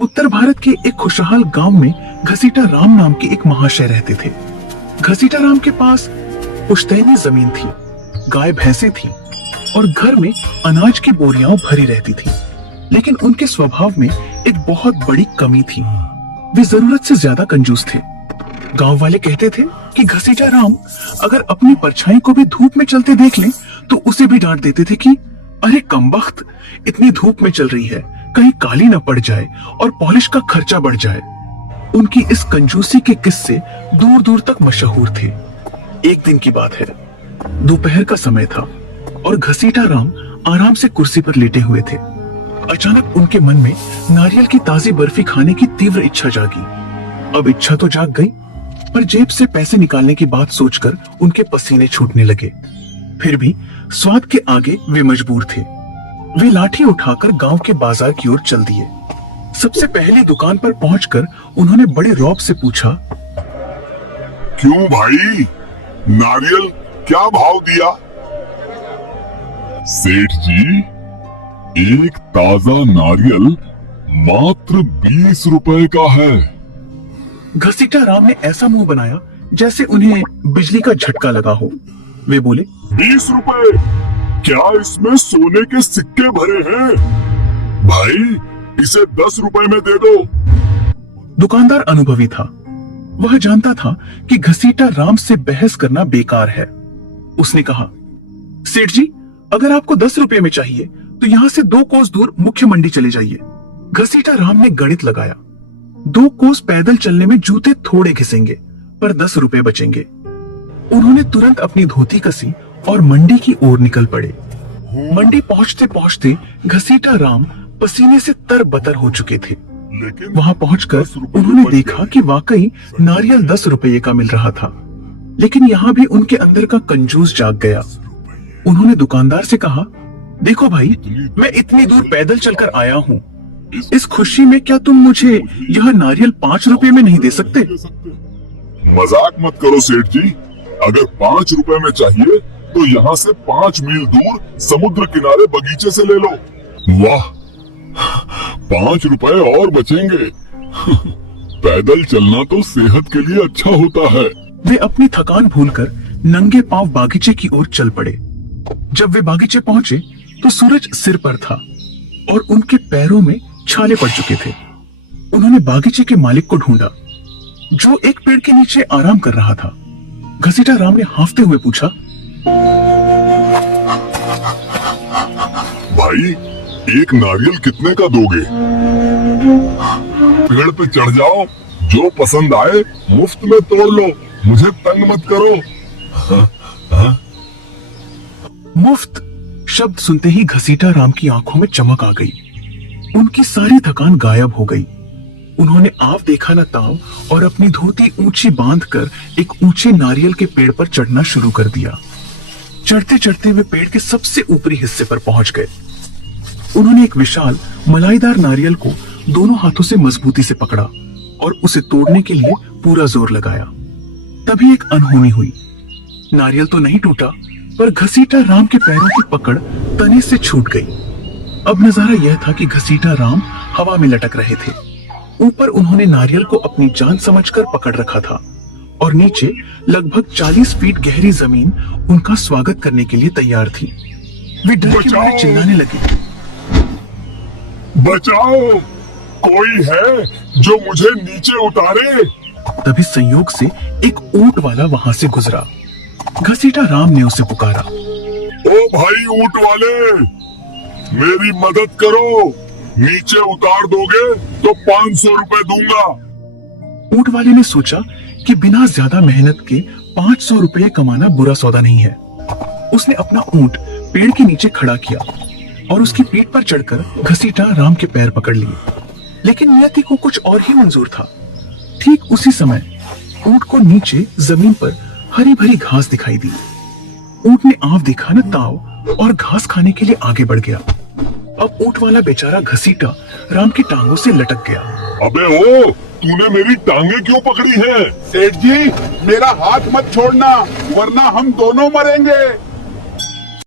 उत्तर भारत के एक खुशहाल गांव में घसीटा राम नाम के एक महाशय रहते थे। घसीटा राम के पास पुश्तैनी जमीन थी, गाय भैंसे थी और घर में अनाज की बोरियां भरी रहती थी। लेकिन उनके स्वभाव में एक बहुत बड़ी कमी थी, वे जरूरत से ज्यादा कंजूस थे। गांव वाले कहते थे कि घसीटा राम अगर अपनी परछाई को भी धूप में चलते देख लें तो उसे भी डांट देते थे कि अरे कमबख्त, इतनी धूप में चल रही है, कहीं काली न पड़ जाए और पॉलिश का खर्चा बढ़ जाए। उनकी इस कंजूसी के किस्से दूर दूर तक मशहूर थे। एक दिन की बात है, दोपहर का समय था और घसीटा राम आराम से कुर्सी पर लेटे हुए थे। अचानक उनके मन में नारियल की ताजी बर्फी खाने की तीव्र इच्छा जागी। अब इच्छा तो जाग गई, पर जेब से पैसे निकालने की बात सोचकर उनके पसीने छूटने लगे। फिर भी स्वाद के आगे वे मजबूर थे। वे लाठी उठाकर गांव के बाजार की ओर चल दिए। सबसे पहले दुकान पर पहुंचकर उन्होंने बड़े रौब से पूछा, क्यों भाई, नारियल क्या भाव दिया? सेठ जी, एक ताजा नारियल मात्र 20 रुपए का है। घसीटा राम ने ऐसा मुंह बनाया जैसे उन्हें बिजली का झटका लगा हो। वे बोले, 20 रुपए? क्या इसमें सोने के सिक्के भरे हैं? भाई, इसे 10 रुपए में दे दो। दुकानदार अनुभवी था, वह जानता था कि घसीटा राम से बहस करना बेकार है। उसने कहा, सेठ जी, अगर आपको 10 रुपए में चाहिए तो यहाँ से 2 कोस दूर मुख्य मंडी चले जाइए। घसीटा राम ने गणित लगाया, 2 कोस पैदल चलने में जूते थोड़े घिसेंगे पर 10 रुपए बचेंगे। उन्होंने तुरंत अपनी धोती कसी और मंडी की ओर निकल पड़े। मंडी पहुंचते पहुंचते घसीटा राम पसीने से तरबतर हो चुके थे। वहां पहुंचकर उन्होंने देखा कि वाकई नारियल 10 रुपये का मिल रहा था। लेकिन यहाँ भी उनके अंदर का कंजूस जाग गया। उन्होंने दुकानदार से कहा, देखो भाई, मैं इतनी दूर पैदल चलकर आया हूँ, इस खुशी में क्या तुम मुझे यह नारियल 5 रुपए में नहीं दे सकते? मजाक मत करो सेठ जी, अगर 5 रुपए में चाहिए तो यहाँ से 5 मील दूर समुद्र किनारे बगीचे से ले लो। वाह, 5 रुपए और बचेंगे। पैदल चलना तो सेहत के लिए अच्छा होता है। वे अपनी थकान भूलकर नंगे पांव बागीचे की ओर चल पड़े। जब वे बागीचे पहुंचे तो सूरज सिर पर था और उनके पैरों में छाले पड़ चुके थे। उन्होंने बागीचे के मालिक को ढूंढा, जो एक पेड़ के नीचे आराम कर रहा था। घसीटा राम ने हांफते हुए पूछा, भाई, एक नारियल कितने का दोगे? पेड़ पे चढ़ जाओ, जो पसंद आए मुफ्त में तोड़ लो, मुझे तंग मत करो। मुफ्त शब्द सुनते ही घसीटा राम की आंखों में चमक आ गई। उनकी सारी थकान गायब हो गई। उन्होंने आव देखा न ताव और अपनी धोती ऊंची बांधकर एक ऊंचे नारियल के पेड़ पर चढ़ना शुरू कर दिया। चढ़ते चढ़ते वे पेड़ के सबसे ऊपरी हिस्से पर पहुंच गए। उन्होंने एक विशाल मलाईदार नारियल को दोनों हाथों से मजबूती से पकड़ा और उसे तोड़ने के लिए पूरा जोर लगाया। तभी एक अनहोनी हुई। नारियल तो नहीं टूटा, पर घसीटा राम के पैरों की पकड़ तने से छूट गई। अब नजारा यह था कि घसीटा राम हवा में लटक रहे थे। ऊपर उन्होंने नारियल को अपनी जान समझकर पकड़ रखा था और नीचे लगभग 40 फीट गहरी जमीन उनका स्वागत करने के लिए तैयार थी। वे डर के मारे चिल्लाने लगे, बचाओ, कोई है जो मुझे नीचे उतारे। तभी संयोग से एक ऊंट वाला वहां से गुजरा। घसीटा राम ने उसे पुकारा, ओ भाई ऊंट वाले, मेरी मदद करो, नीचे उतार दोगे तो 500 रुपए दूंगा। ऊंट वाले ने सोचा कि बिना ज्यादा मेहनत के 500 रुपए कमाना बुरा सौदा नहीं है। उसने अपना ऊंट पेड़ के नीचे खड़ा किया और उसकी पीठ पर चढ़कर घसीटा राम के पैर पकड़ लिए। लेकिन नियति को कुछ और ही मंजूर था। ठीक उसी समय ऊंट को नीचे जमीन पर हरी भरी घास दिखाई दी। ऊंट ने आव देखा न ताव और घास खाने के लिए आगे बढ़ गया। अब ऊंट वाला बेचारा घसीटा राम की टांगों से लटक गया। अबे ओ, तूने मेरी टांगे क्यों पकड़ी है? सेठ जी, मेरा हाथ मत छोड़ना, वरना हम दोनों मरेंगे।